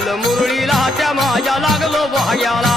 लागलं मुरळीला त्या माझ्या लागलो वाह्याला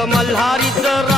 कमल्हारीचं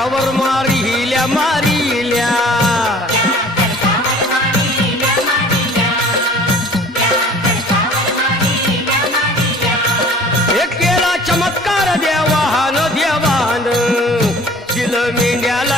कर्कावर मारिल्या मारिल्या. एक केला चमत्कार द्या वाहन द्या वाहन. शिल मेंढ्याला